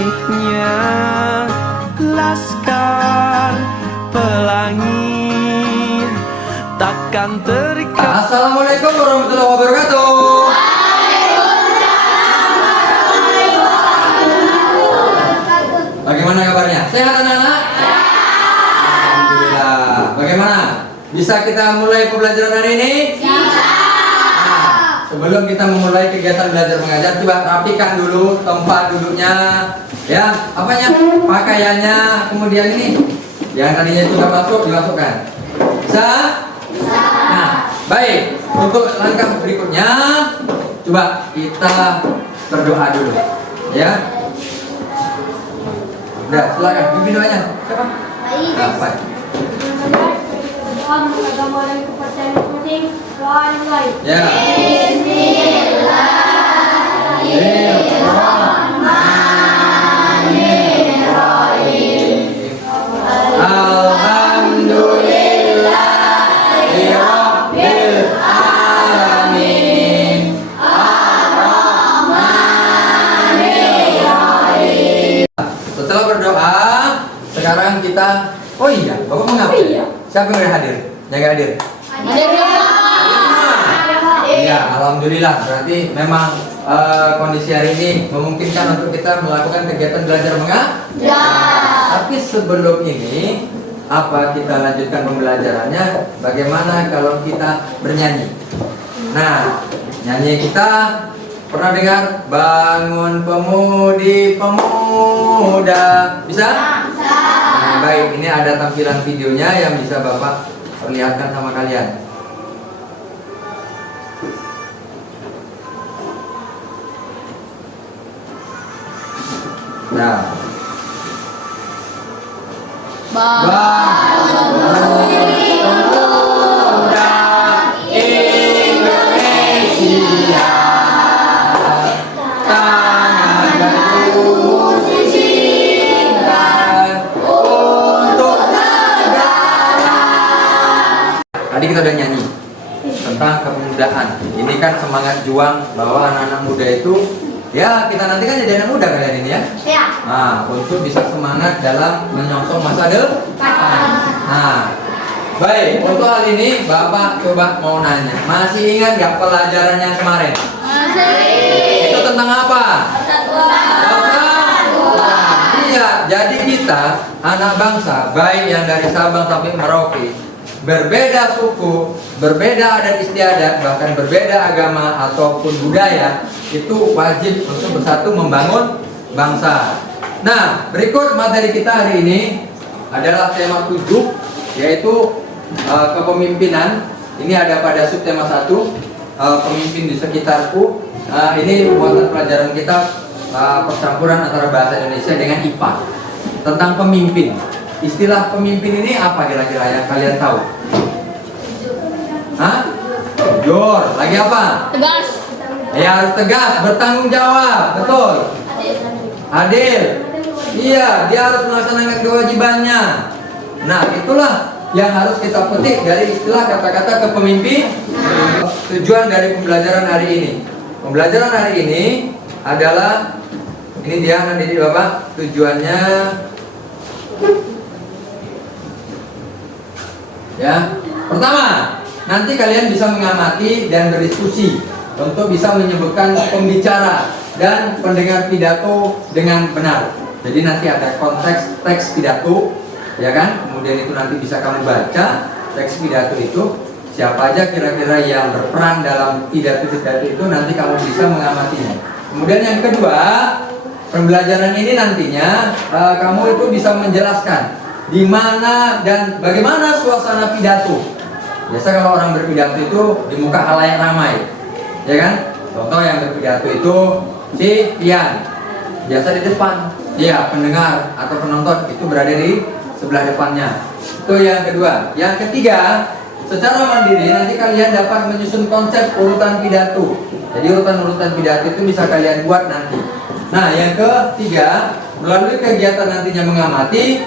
raihnya laskar pelangi takkan terikat. Assalamualaikum warahmatullahi wabarakatuh. Bagaimana kabarnya? Sehat anak-anak? Alhamdulillah. Bagaimana? Bisa kita mulai pembelajaran hari ini? Bisa. Nah, sebelum kita memulai kegiatan belajar mengajar, coba rapikan dulu tempat duduknya, ya, apanya, pakaiannya, kemudian ini, yang tadinya itu nggak masuk dimasukkan. Bisa? Bisa. Nah, baik. Untuk langkah berikutnya, coba kita berdoa dulu, ya. Udah, silakan. Pimpin doanya. Siapa? Baik. Baik. Ya. Bismillahirrahmanirrahim. Alhamdulillahirabbil alamin. Ar-Rahmanir-Rahim. Setelah berdoa, sekarang kita, oh iya, Bapak mengapa? Iya. Siapa yang hadir? Yang nggak hadir? Iya, alhamdulillah. Berarti memang kondisi hari ini memungkinkan untuk kita melakukan kegiatan belajar mengajar. Tapi sebelum ini, apa kita lanjutkan pembelajarannya? Bagaimana kalau kita bernyanyi? Nah, nyanyi kita pernah dengar bangun pemudi pemuda, bisa? Bisa. Nah, baik, ini ada tampilan videonya yang bisa Bapak perlihatkan sama kalian. Nah, bangun pemuda Indonesia. Tadi kita udah nyanyi tentang kepemudaan. Ini kan semangat juang bahwa anak-anak muda itu, ya kita nanti kan jadi anak muda kalian ini ya. Ya. Nah, untuk bisa semangat dalam menyongsong masa depan. Nah, baik, untuk hal ini Bapak coba mau nanya, masih ingat nggak pelajaran yang kemarin? Masih. Itu tentang apa? Persatuan. Iya, jadi kita anak bangsa, baik yang dari Sabang sampai Merauke, berbeda suku, berbeda adat istiadat, bahkan berbeda agama ataupun budaya, itu wajib untuk bersatu membangun bangsa. Nah, berikut materi kita hari ini adalah tema 7, yaitu kepemimpinan. Ini ada pada subtema 1, pemimpin di sekitarku. Ini muatan pelajaran kita, percampuran antara bahasa Indonesia dengan IPA tentang pemimpin. Istilah pemimpin ini apa kira-kira yang kalian tahu? Hah? Jujur. Lagi apa? Tegas. Ya, harus tegas, bertanggung jawab. Betul. Adil. Iya, dia harus melaksanakan kewajibannya. Nah, itulah yang harus kita petik dari istilah kata-kata kepemimpinan. Tujuan dari pembelajaran hari ini. Pembelajaran hari ini adalah, ini dia nanti Bapak, tujuannya ya. Pertama, nanti kalian bisa mengamati dan berdiskusi untuk bisa menyebutkan pembicara dan pendengar pidato dengan benar. Jadi nanti ada konteks teks pidato, ya kan? Kemudian itu nanti bisa kamu baca teks pidato itu, siapa aja kira-kira yang berperan dalam pidato-pidato itu, nanti kamu bisa mengamatinya. Kemudian yang kedua, pembelajaran ini nantinya kamu itu bisa menjelaskan di mana dan bagaimana suasana pidato. Biasa kalau orang berpidato itu di muka halayak ramai, ya kan? Contoh yang berpidato itu si Pian, biasa di depan, dia pendengar atau penonton itu berada di sebelah depannya. Itu yang kedua. Yang ketiga, secara mandiri nanti kalian dapat menyusun konsep urutan pidato. Jadi urutan-urutan pidato itu bisa kalian buat nanti. Nah, yang ketiga, melalui kegiatan nantinya mengamati,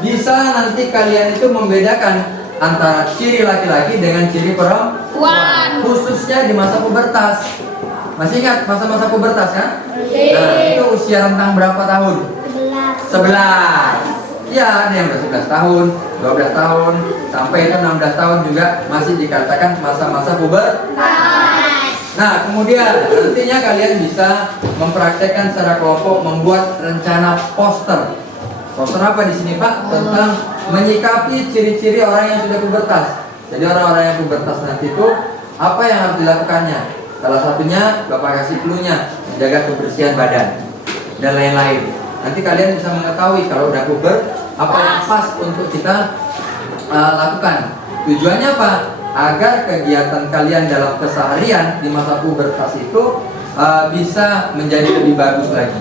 bisa nanti kalian itu membedakan antara ciri laki-laki dengan ciri perempuan, khususnya di masa pubertas. Masih ingat masa-masa pubertas kan? Nah, itu usia rentang berapa tahun? 11. Ya, ada yang udah 11 tahun, 12 tahun, sampai itu 16 tahun juga masih dikatakan masa-masa pubertas. Nah, kemudian nantinya kalian bisa mempraktekkan secara kelompok membuat rencana poster. Poster apa di sini, Pak? Tentang menyikapi ciri-ciri orang yang sudah pubertas. Jadi orang-orang yang pubertas nanti itu apa yang harus dilakukannya? Salah satunya Bapak kasih clue-nya, menjaga kebersihan badan dan lain-lain. Nanti kalian bisa mengetahui kalau udah puber apa yang pas untuk kita lakukan. Tujuannya apa? Agar kegiatan kalian dalam keseharian di masa pubertas itu bisa menjadi lebih bagus lagi.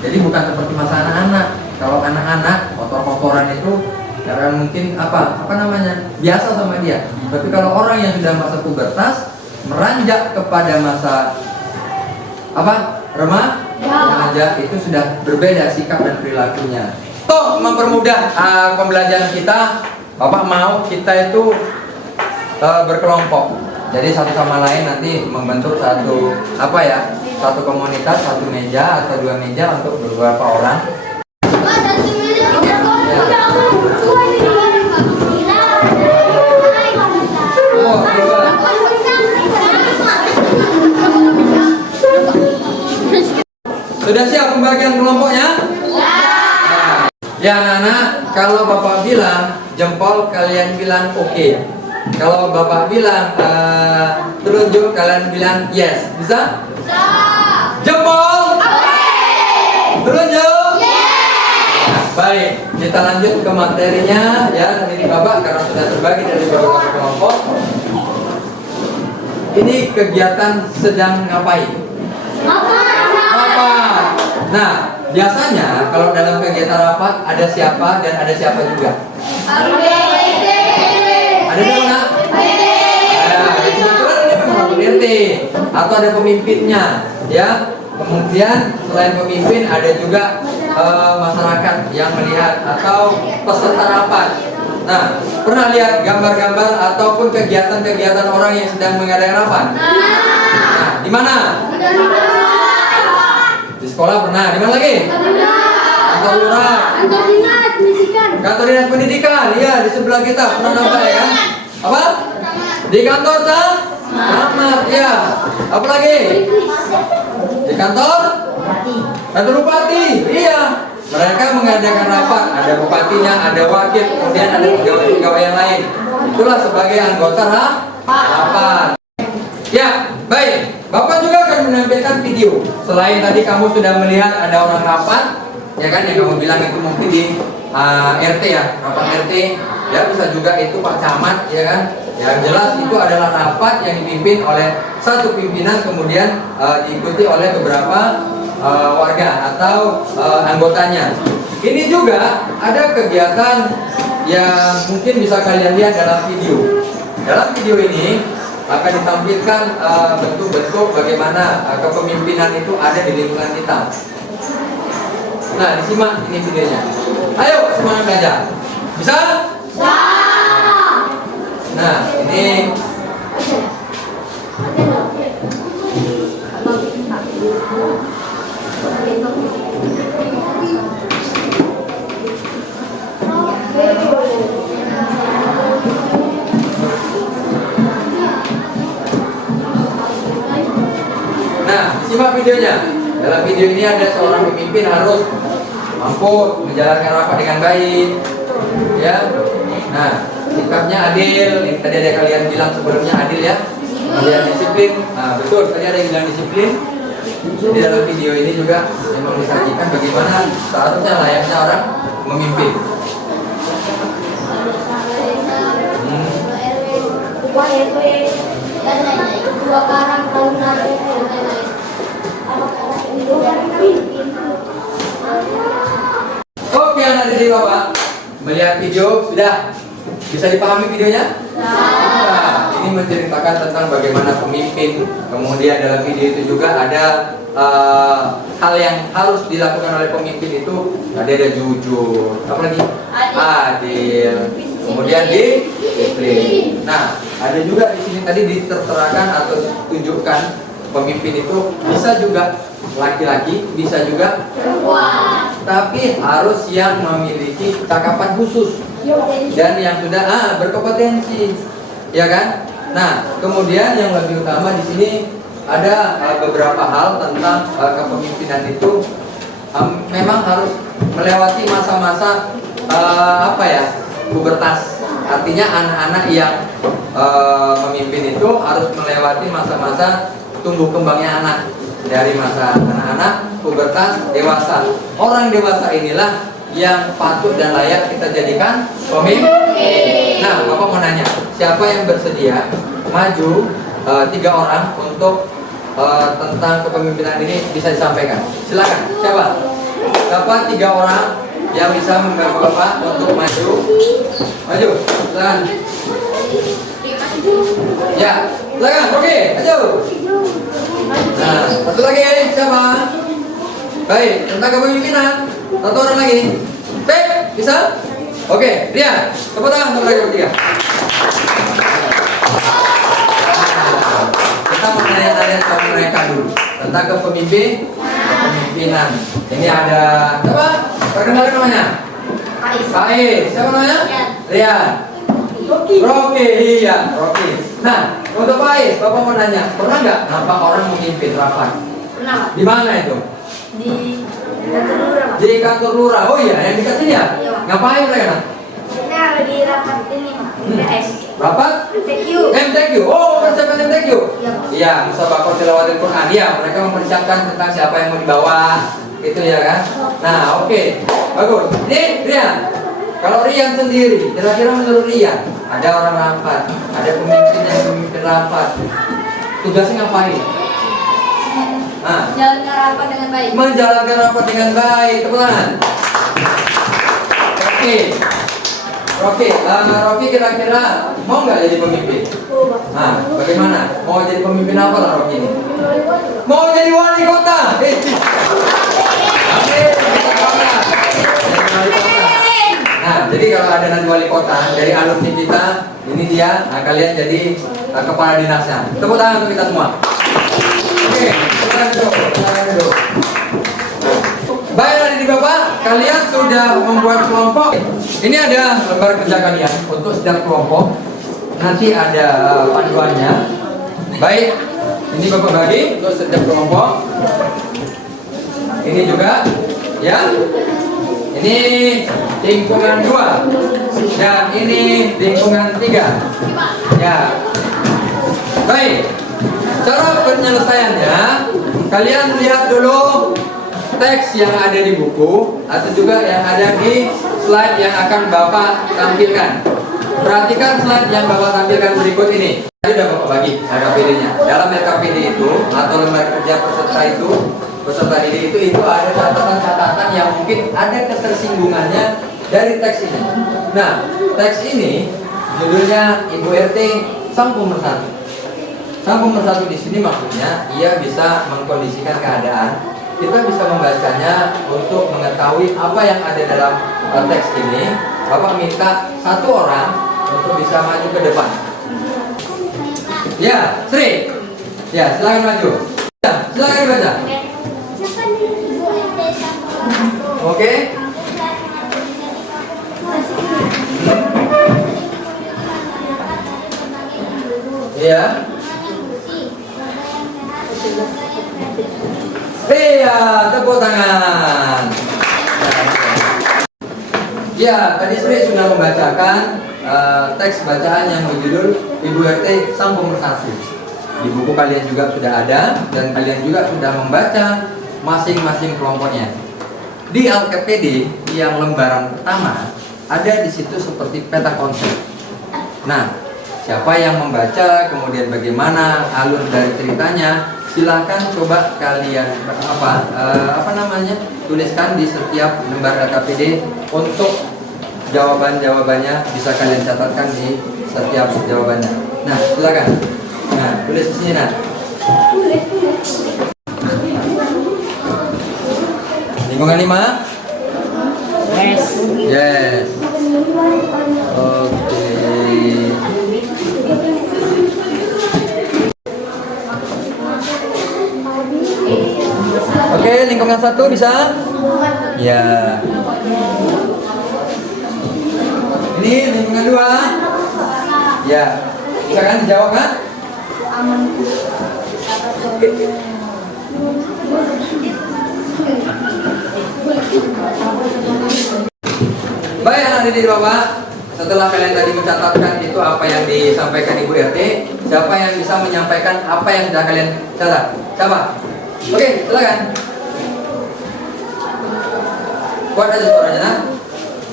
Jadi bukan seperti masa anak-anak. Kalau anak-anak kotor-kotoran itu karena mungkin apa namanya biasa sama dia. Tapi kalau orang yang sudah masa pubertas meranjak kepada masa remaja itu sudah berbeda sikap dan perilakunya. Untuk mempermudah pembelajaran kita, Bapak mau kita itu berkelompok. Jadi satu sama lain nanti membentuk satu satu komunitas, satu meja atau dua meja untuk beberapa orang. Sudah siap pembagian kelompoknya? Ya anak-anak, kalau Bapak bilang jempol, kalian bilang oke. Kalau Bapak bilang telunjuk, kalian bilang yes. Bisa? Bisa. Jempol? Telunjuk? Yes. Baik, kita lanjut ke materinya ya. Ini Bapak karena sudah terbagi dari beberapa kelompok. Ini kegiatan sedang ngapain? Rapat. Nah, biasanya kalau dalam kegiatan rapat ada siapa dan ada siapa juga? Ada dong, Nak? Kebetulan ini memang RT atau ada pemimpinnya, ya. Kemudian selain pemimpin ada juga masyarakat yang melihat atau peserta rapat. Nah, pernah lihat gambar-gambar ataupun kegiatan-kegiatan orang yang sedang mengadakan rapat? Nah, di mana? Di sekolah pernah. Di mana lagi? Kantor lurah. Kantor dinas pendidikan. Iya, di sebelah kita pernah nampak ya kan? Apa? Di kantor camat. Ya. Apa lagi? Di kantor bupati. Iya. Mereka mengadakan rapat. Ada bupatinya, ada wakil, kemudian ada pegawai yang lain. Itulah sebagai anggota rapat. Ya, baik. Bapak juga akan menampilkan video. Selain tadi kamu sudah melihat ada orang rapat, ya kan, yang kamu bilang itu mungkin di RT ya, rapat RT. Ya bisa juga itu Pak Camat, ya kan. Yang jelas itu adalah rapat yang dipimpin oleh satu pimpinan, kemudian diikuti oleh beberapa warga atau anggotanya. Ini juga ada kegiatan yang mungkin bisa kalian lihat dalam video. Dalam video ini akan ditampilkan bentuk-bentuk bagaimana kepemimpinan itu ada di lingkungan kita. Nah, disimak ini videonya. Ayo semangat belajar. Bisa? Bisa. Nah, ini simak videonya. Dalam video ini ada seorang pemimpin harus mampu menjalankan rapat dengan baik, ya. Nah, sikapnya adil. Yang tadi ada kalian bilang sebelumnya adil ya. Kemudian disiplin. Nah, betul. Tadi ada yang bilang disiplin. Jadi dalam video ini juga memang disajikan bagaimana seharusnya layaknya orang memimpin. Oke anak didik Bapak, melihat video sudah bisa dipahami videonya? Nah, ini menceritakan tentang bagaimana pemimpin. Kemudian dalam video itu juga ada hal yang harus dilakukan oleh pemimpin itu. Tadi ada jujur, apa lagi? Adil. Kemudian disiplin. Nah, ada juga di sini tadi diterterakan atau tunjukkan pemimpin itu bisa juga laki-laki, bisa juga tapi harus yang memiliki cakapan khusus dan yang sudah berkompetensi, ya kan? Nah, kemudian yang lebih utama di sini ada beberapa hal tentang kepemimpinan itu memang harus melewati masa-masa pubertas. Artinya anak-anak yang memimpin itu harus melewati masa-masa tumbuh kembangnya anak, dari masa anak-anak, pubertas, dewasa. Orang dewasa inilah yang patut dan layak kita jadikan pemimpin. Nah, Bapak mau nanya, siapa yang bersedia maju 3 orang untuk tentang kepemimpinan ini bisa disampaikan? Silakan, siapa? Bapak 3 orang yang bisa membantu Bapak untuk maju. Maju, silakan. Ya, silakan. Oke, maju. Nah, satu lagi siapa? Baik, tentang kepemimpinan. 1 orang lagi. Baik, bisa? Oke, Ria. Tepuk tangan untuk lagi bertiga. Kita mau tanya-tanya sama mereka dulu tentang kepemimpinan. Ini ada siapa? Perkenalkan namanya. Faiz. Siapa namanya? Rian. Rocky. Iya, Rocky. Nah, untuk Faiz, Bapak mau nanya, pernah nggak nampak orang memimpin rapat? Pernah. Di mana itu? Di kantor lurah, Pak. Di kantor lurah. Oh iya, yang dekat sini ya? Iya, Pak. Ngapain mereka? Kita lagi rapat ini, Pak. MTS. Rapat? MTQ. MTQ. Oh, persiapan MTQ. Iya, Pak. Iya, Musabakoh Tilawatil Quran. Iya, mereka mempersiapkan tentang siapa yang mau dibawa. Itu ya kan? Nah, oke. Bagus. Ini Rian. Kalau Rian sendiri, kira-kira menurut Rian, ada orang rapat, ada pemimpin yang memimpin rapat. Tugasnya ngapain? Nah, Jalankan rapat dengan baik. menjalankan rapat dengan baik, teman. Oke. Rocky kira-kira mau nggak jadi pemimpin? Nah, bagaimana? Mau jadi pemimpin apa lah Rocky ini? Mau jadi wali kota? Amin, kita doakan. Jadi wali kota. Nah, jadi kalau ada nanti wali kota dari alumni kita, ini dia. Nah, kalian jadi kepala dinasnya. Tepuk tangan untuk kita semua. Oke, silakan duduk. Baiklah di Bapak, kalian sudah membuat kelompok. Ini ada lembar kerja kalian untuk setiap kelompok. Nanti ada panduannya. Baik, ini Bapak bagi untuk setiap kelompok. Ini juga, ya. Ini lingkungan 2 dan ini lingkungan 3. Ya. Baik. Cara penyelesaiannya, kalian lihat dulu teks yang ada di buku atau juga yang ada di slide yang akan Bapak tampilkan. Perhatikan slide yang Bapak tampilkan berikut ini. Tadi sudah Bapak bagi LKPD-nya. Dalam LKPD itu atau lembar kerja peserta didik itu ada catatan-catatan yang mungkin ada ketersinggungannya dari teks ini. Nah, teks ini judulnya Ibu RT Sang Pemersatu. Sang pemersatu di sini maksudnya ia bisa mengkondisikan keadaan. Kita bisa membacanya untuk mengetahui apa yang ada dalam teks ini. Bapak minta 1 orang untuk bisa maju ke depan. Ya, Sri. Ya, silakan maju. Ya, silakan baca. Oke. Iya. Iya, tepuk tangan. Ya, tadi Sri sudah membacakan teks bacaan yang berjudul Ibu RT Sang Pemersatu. Di buku kalian juga sudah ada dan kalian juga sudah membaca masing-masing kelompoknya. Di LKPD yang lembaran pertama ada di situ seperti peta konsep. Nah, siapa yang membaca, kemudian bagaimana alur dari ceritanya, silakan coba kalian tuliskan di setiap lembar LKPD untuk jawaban-jawabannya bisa kalian catatkan di setiap jawabannya. Nah, silakan. Nah, tulis di sini nah. Lingkungan 5. Yes. Yes. Oke. Oke, lingkungan 1 bisa? Ya. Ini lingkungan 2. Ya. Bisa kan dijawab kan? Baik anak didik Bapak, setelah kalian tadi mencatatkan itu apa yang disampaikan Ibu RT, siapa yang bisa menyampaikan apa yang sudah kalian catat? Siapa? Oke, silakan. Kuat aja suaranya, nah.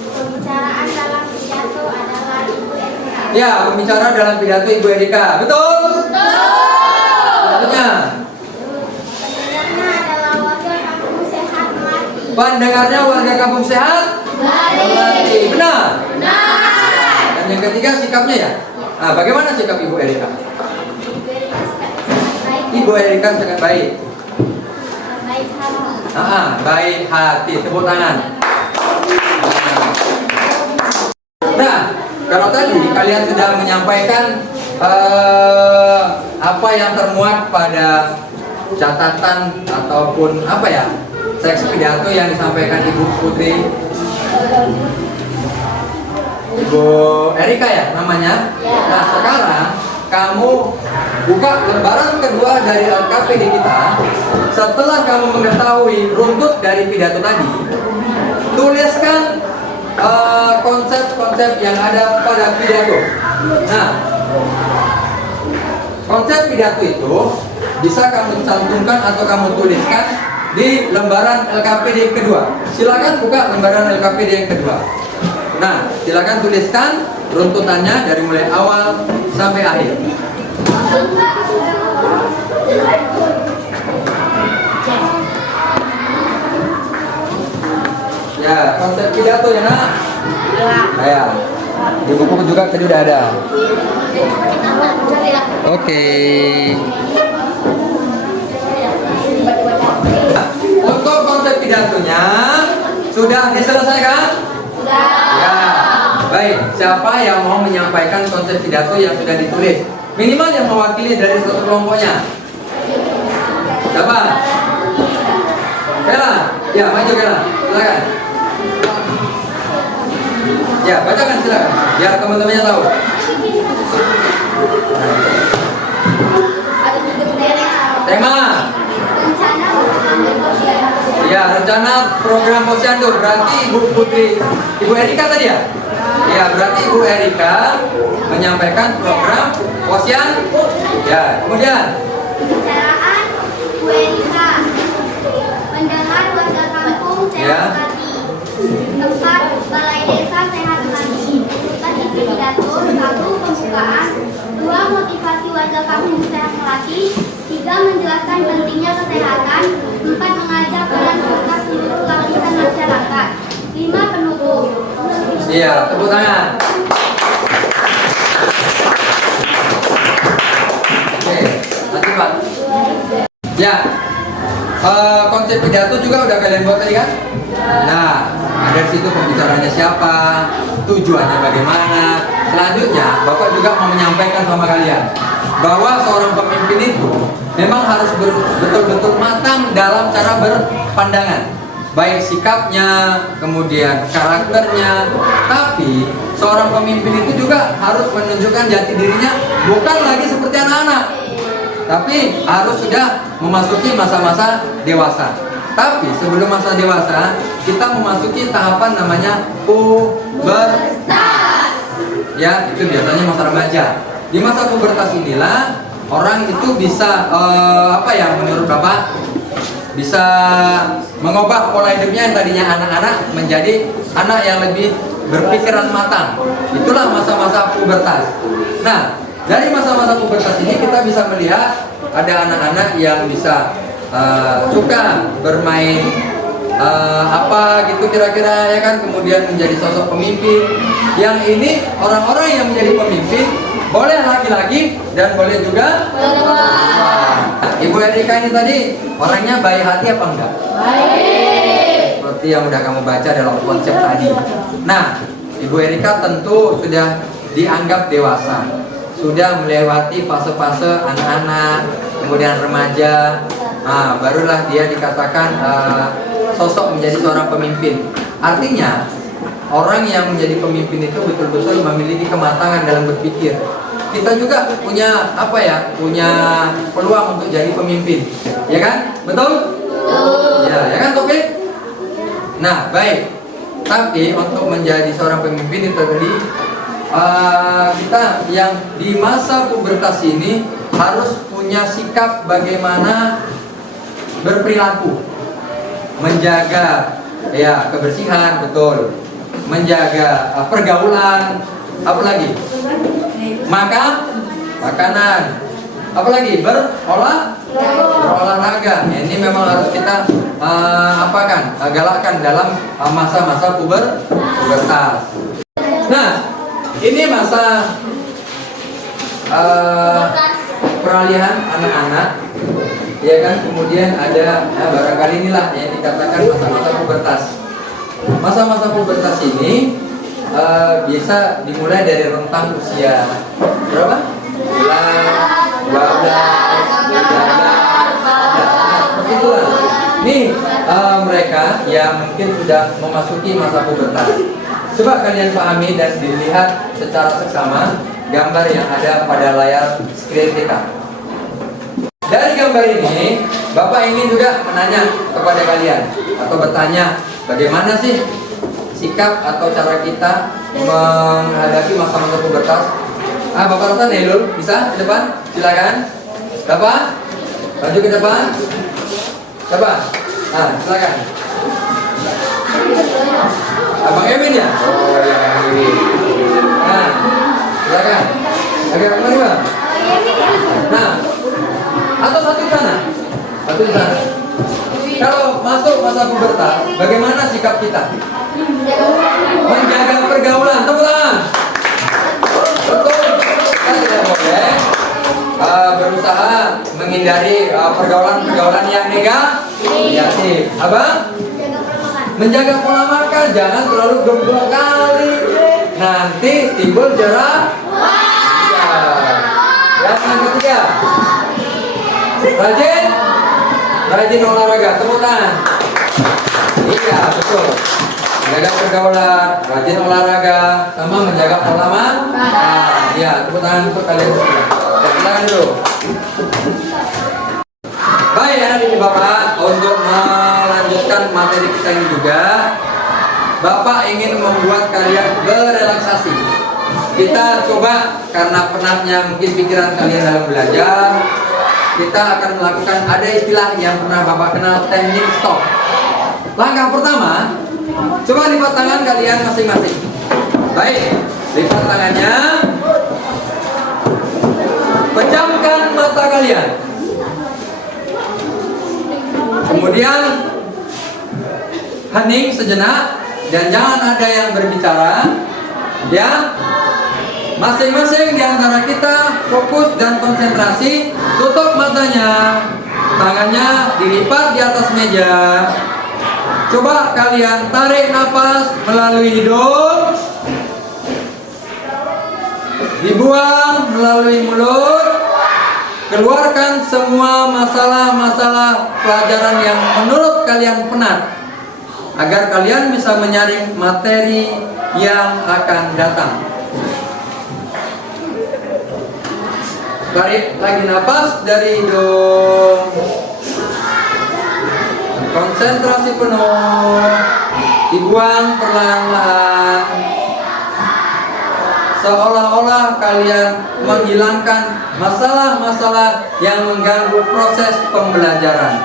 Pembicaraan dalam pidato adalah Ibu Erika. Ya, pembicara dalam pidato Ibu Erika. Betul? Betul. Pendengarnya adalah warga kampung sehat melati. Pendengarnya warga kampung sehat? Melati. Benar? Dan yang ketiga sikapnya ya? Nah, bagaimana sikap Ibu Erika? Ibu Erika sangat baik. Ibu Erika sangat baik. Baik hati. Baik hati. Tepuk tangan. Nah, kalau tadi kalian sudah menyampaikan apa yang termuat pada catatan ataupun apa ya, teks pidato yang disampaikan Ibu Putri, Ibu Erika ya namanya. Nah, sekarang kamu buka lembaran kedua dari LKPD kita. Setelah kamu mengetahui runtut dari pidato tadi, tuliskan konsep-konsep yang ada pada pidato. Nah, konsep pidato itu bisa kamu cantumkan atau kamu tuliskan di lembaran LKPD kedua. Silakan buka lembaran LKPD yang kedua. Nah, silakan tuliskan runtutannya dari mulai awal sampai akhir. Ya, konsep pidato ya nak. Ya, di buku juga tadi udah ada. Oke. Untuk konsep pidatonya sudah diselesaikan? Sudah. Ya. Baik, siapa yang mau menyampaikan konsep pidato yang sudah ditulis? Minimal yang mewakili dari suatu kelompoknya. Siapa? Kela. Ya, maju Kela. Silakan. Ya, bacakan silakan. Biar teman-temannya tahu. Tema. Ya, rencana program posyandu. Berarti Ibu Putri, Ibu Erika tadi ya? Ya, berarti Ibu Erika menyampaikan program posyandu. Ya, kemudian Pembicaraan Bu Erika. Mendengar warga kampung sehat melati. Tempat balai desa sehat melati. Rutan isi pidato 1. Pembukaan 2. Motivasi warga kampung sehat melati. 3. Menjelaskan pentingnya kesehatan. 4. Mengajak peran serta seluruh lapisan masyarakat. 5. Penutup. iya, tepuk tangan. Oke, lanjut Pak. Ya, konsep pidato juga udah kalian buat tadi kan? Nah, ada di situ pembicaranya siapa, tujuannya bagaimana. Selanjutnya, Bapak juga mau menyampaikan sama kalian bahwa seorang pemimpin itu memang harus betul-betul matang dalam cara berpandangan, baik sikapnya, kemudian karakternya. Tapi seorang pemimpin itu juga harus menunjukkan jati dirinya bukan lagi seperti anak-anak, tapi harus sudah memasuki masa-masa dewasa. Tapi sebelum masa dewasa, kita memasuki tahapan namanya pubertas. Ya, itu biasanya masa remaja. Di masa pubertas inilah orang itu bisa apa ya, menurut Bapak, bisa mengubah pola hidupnya yang tadinya anak-anak menjadi anak yang lebih berpikiran matang. Itulah masa-masa pubertas. Nah, dari masa-masa pubertas ini kita bisa melihat ada anak-anak yang bisa suka bermain apa gitu kira-kira ya kan, kemudian menjadi sosok pemimpin. Yang ini orang-orang yang menjadi pemimpin boleh laki-laki dan boleh juga perempuan. Ibu Erika ini tadi orangnya baik hati apa enggak? Baik. Seperti yang udah kamu baca dalam konsep tadi. Nah, Ibu Erika tentu sudah dianggap dewasa, sudah melewati fase-fase anak-anak, kemudian remaja, Nah, barulah dia dikatakan sosok menjadi seorang pemimpin. Artinya orang yang menjadi pemimpin itu betul-betul memiliki kematangan dalam berpikir. Kita juga punya apa ya? Punya peluang untuk jadi pemimpin, ya kan? Betul? Ya kan Topik? Nah, baik. Tapi untuk menjadi seorang pemimpin itu tadi kita yang di masa pubertas ini harus punya sikap bagaimana berperilaku, menjaga ya kebersihan, betul, menjaga pergaulan, apalagi makanan, apalagi berolahraga. Ya, ini memang harus kita galakkan dalam masa-masa pubertas. Nah, ini masa peralihan anak-anak, ya kan. Kemudian ada barangkali inilah yang dikatakan masa-masa pubertas. Masa-masa pubertas ini bisa dimulai dari rentang usia berapa? 12, 13, itulah. Nih mereka yang mungkin sudah memasuki masa pubertas. Coba kalian pahami dan dilihat secara seksama gambar yang ada pada layar screen kita. Dari gambar ini, Bapak ingin juga menanya kepada kalian atau bertanya, bagaimana sih sikap atau cara kita menghadapi masa-masa pubertas? Bapak Rosan, Nelul, bisa ke depan? Silakan. Bapak, maju ke depan. Bapak, silakan. Abang Emin ya? Oh ya, Emin. Nah, silakan. Agak kemana Bang? Nah, atau satu di sana? Satu di sana. Kalau masuk masa pubertas, bagaimana sikap kita? Menjaga pergaulan, tepuk tangan. Betul, kita tidak boleh berusaha menghindari pergaulan yang negatif. Abang? Menjaga pola makan, jangan terlalu gemuk kali. Nanti timbul jerawat. Yang ketiga, rajin olahraga, tepuk tangan. Iya, betul. Menjaga pergaulan, rajin olahraga, sama menjaga pola makan. Iya, tepuk tangan untuk kalian semua. Tepuk tangan dulu. Baik, anak didik Bapak, untuk melanjutkan materi kita ini juga, Bapak ingin membuat kalian berrelaksasi. Kita coba, karena penatnya mungkin pikiran kalian dalam belajar, kita akan melakukan, ada istilah yang pernah Bapak kenal, teknik stop. Langkah pertama, coba lipat tangan kalian masing-masing. Baik, lipat tangannya. Pejamkan mata kalian. Kemudian hening sejenak dan jangan ada yang berbicara. Ya, masing-masing di antara kita fokus dan konsentrasi. Tutup matanya, tangannya dilipat di atas meja. Coba kalian tarik nafas melalui hidung, dibuang melalui mulut. Keluarkan semua masalah-masalah pelajaran yang menurut kalian penat, agar kalian bisa menyaring materi yang akan datang. Tarik lagi nafas dari hidung, konsentrasi penuh, dibuang perlahan-lahan, seolah-olah kalian menghilangkan masalah-masalah yang mengganggu proses pembelajaran.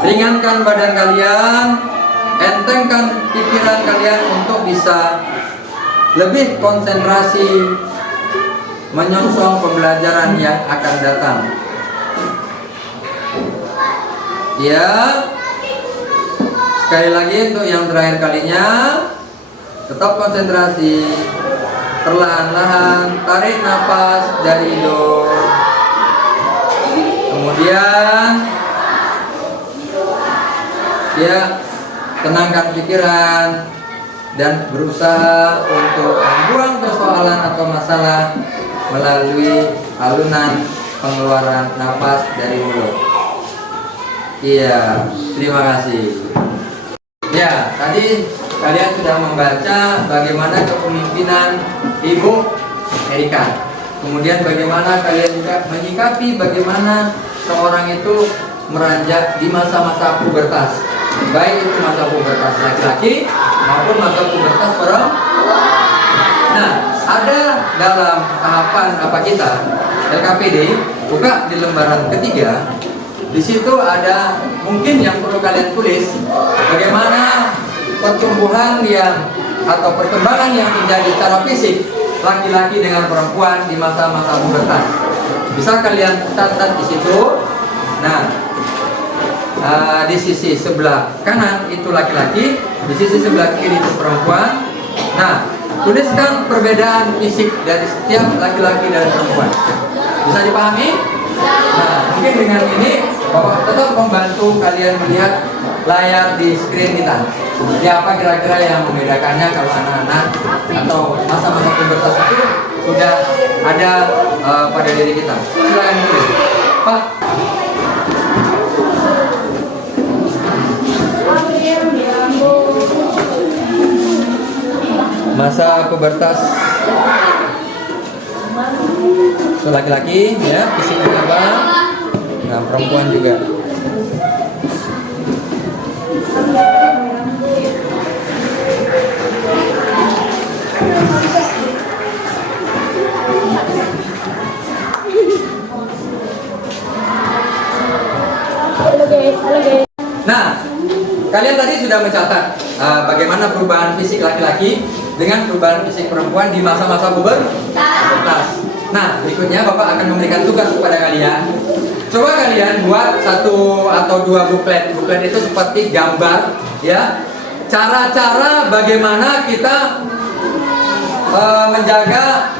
Ringankan badan kalian, entengkan pikiran kalian untuk bisa lebih konsentrasi menyongsong pembelajaran yang akan datang. Ya, sekali lagi untuk yang terakhir kalinya, tetap konsentrasi. Perlahan-lahan tarik nafas dari hidung. Kemudian ya, tenangkan pikiran dan berusaha untuk membuang persoalan atau masalah melalui alunan pengeluaran nafas dari mulut. Iya, terima kasih. Ya, tadi kalian sudah membaca bagaimana kepemimpinan Ibu Erika. Kemudian bagaimana kalian juga menyikapi bagaimana seorang itu meranjak di masa-masa pubertas. Baik itu masa pubertas laki-laki maupun masa pubertas perempuan. Nah, ada dalam tahapan apa kita LKPD, buka di lembaran ketiga. Di situ ada mungkin yang perlu kalian tulis bagaimana pertumbuhan yang atau perkembangan yang terjadi secara fisik laki-laki dengan perempuan di masa-masa pubertas. Bisa kalian catat di situ. Nah, di sisi sebelah kanan itu laki-laki, di sisi sebelah kiri itu perempuan. Nah, tuliskan perbedaan fisik dari setiap laki-laki dan perempuan. Bisa dipahami? Nah, mungkin dengan ini Bapak tetap membantu kalian melihat layar di screen kita. Seperti apa kira-kira yang membedakannya kalau anak-anak atau masa-masa pubertas itu sudah ada pada diri kita. Silakan tulis, Pak. Masa pubertas itu laki-laki ya, fisiknya apa? Nah, perempuan juga. Nah, kalian tadi sudah mencatat bagaimana perubahan fisik laki-laki dengan perubahan fisik perempuan di masa-masa pubertas. Nah, berikutnya Bapak akan memberikan tugas kepada kalian. Coba kalian buat 1 atau 2 buklet. Buklet itu seperti gambar, ya. Cara-cara bagaimana kita menjaga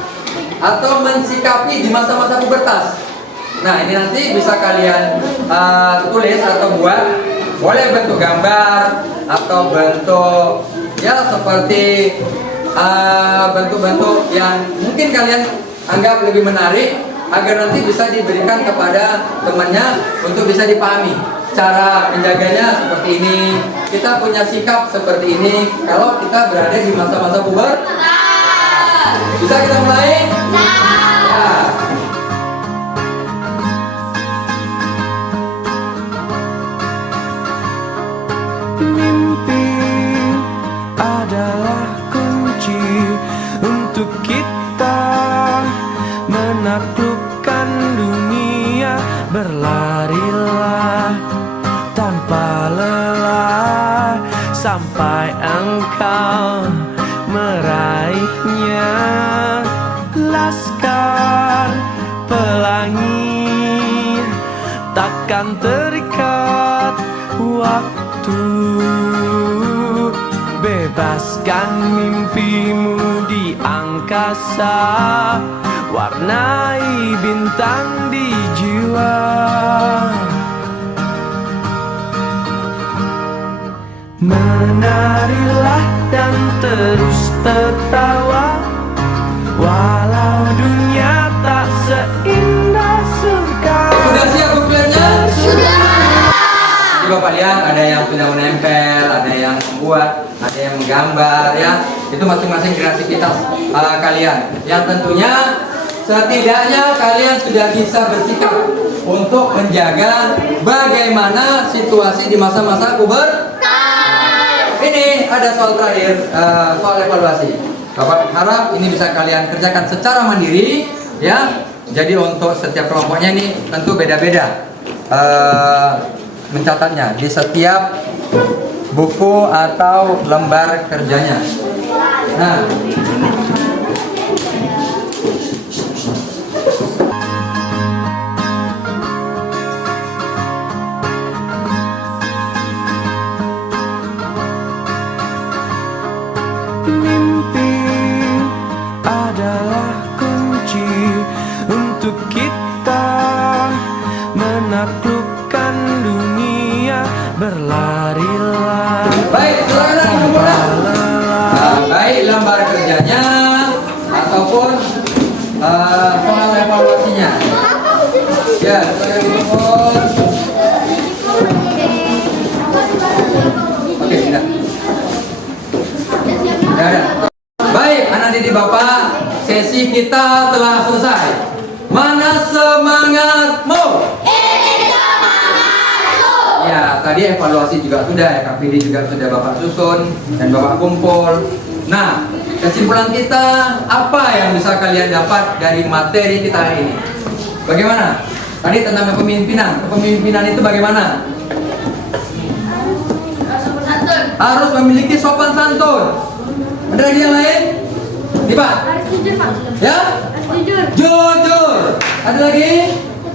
atau mensikapi di masa-masa pubertas. Nah, ini nanti bisa kalian tulis atau buat. Boleh bentuk gambar atau bentuk ya seperti bentuk-bentuk yang mungkin kalian anggap lebih menarik agar nanti bisa diberikan kepada temannya untuk bisa dipahami. Cara menjaganya seperti ini, kita punya sikap seperti ini kalau kita berada di masa-masa pubertas. Bisa kita mulai? Ya. Mimpi adalah kunci untuk kita menaklukkan dunia. Berlarilah tanpa lelah sampai engkau meraihnya. Laskar pelangi takkan terikat waktu. Bebaskan mimpimu di angkasa, warnai bintang di jiwa. Menarilah dan terus tertawa, walau dunia tak seindah surga. Sudah siap bukletnya? Sudah. Jadi Bapak lihat ada yang sudah menempel, ada yang membuat, ada yang menggambar ya. Itu masing-masing kreativitas kalian. Yang tentunya setidaknya kalian sudah bisa bersikap untuk menjaga bagaimana situasi di masa-masa pubertas. Ini ada soal terakhir, soal evaluasi. Bapak harap ini bisa kalian kerjakan secara mandiri ya. Jadi untuk setiap kelompoknya ini tentu beda-beda mencatatnya di setiap buku atau lembar kerjanya. Nah, mimpi adalah kunci untuk kita menaklukkan dunia. Berlarilah baik, silakan dimulai. Baik lembar kerjanya ataupun soal evaluasinya. Ya, silakan kumpul. Oke, tidak. Ya, ya. Baik, anak didik Bapak, sesi kita telah selesai. Mana semangatmu? Ya, tadi evaluasi juga sudah, KPD juga sudah Bapak susun dan Bapak kumpul. Nah, kesimpulan kita apa yang bisa kalian dapat dari materi kita hari ini? Bagaimana? Tadi tentang kepemimpinan. Kepemimpinan itu bagaimana? Harus memiliki sopan santun. Ada lagi yang lain? Nih Pak? Ya? Jujur. Ada lagi?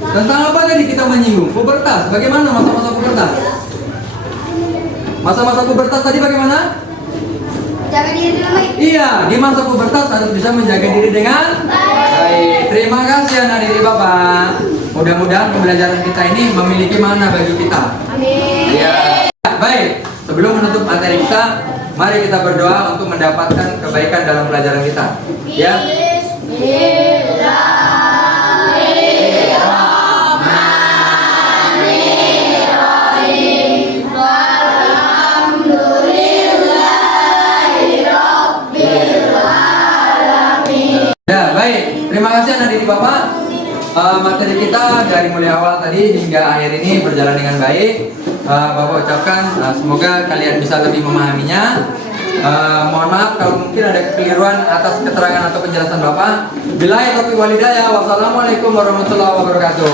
Tentang apa tadi kita menyinggung? Pubertas. Bagaimana masa-masa pubertas? Masa-masa pubertas tadi bagaimana? Jaga diri dengan baik. Iya, di masa pubertas harus bisa menjaga diri dengan baik. Terima kasih anak didik Bapak. Mudah-mudahan pembelajaran kita ini memiliki makna bagi kita. Amin. Iya. Baik, sebelum menutup materi kita, mari kita berdoa untuk mendapatkan kebaikan dalam pelajaran kita. Ya. Ya, baik. Terima kasih anak didik Bapak. Materi kita dari mulai awal tadi hingga akhir ini berjalan dengan baik. Bapak ucapkan semoga kalian bisa lebih memahaminya. Mohon maaf kalau mungkin ada kekeliruan atas keterangan atau penjelasan Bapak. Billahi taufiq wal hidayah. Wassalamualaikum warahmatullahi wabarakatuh.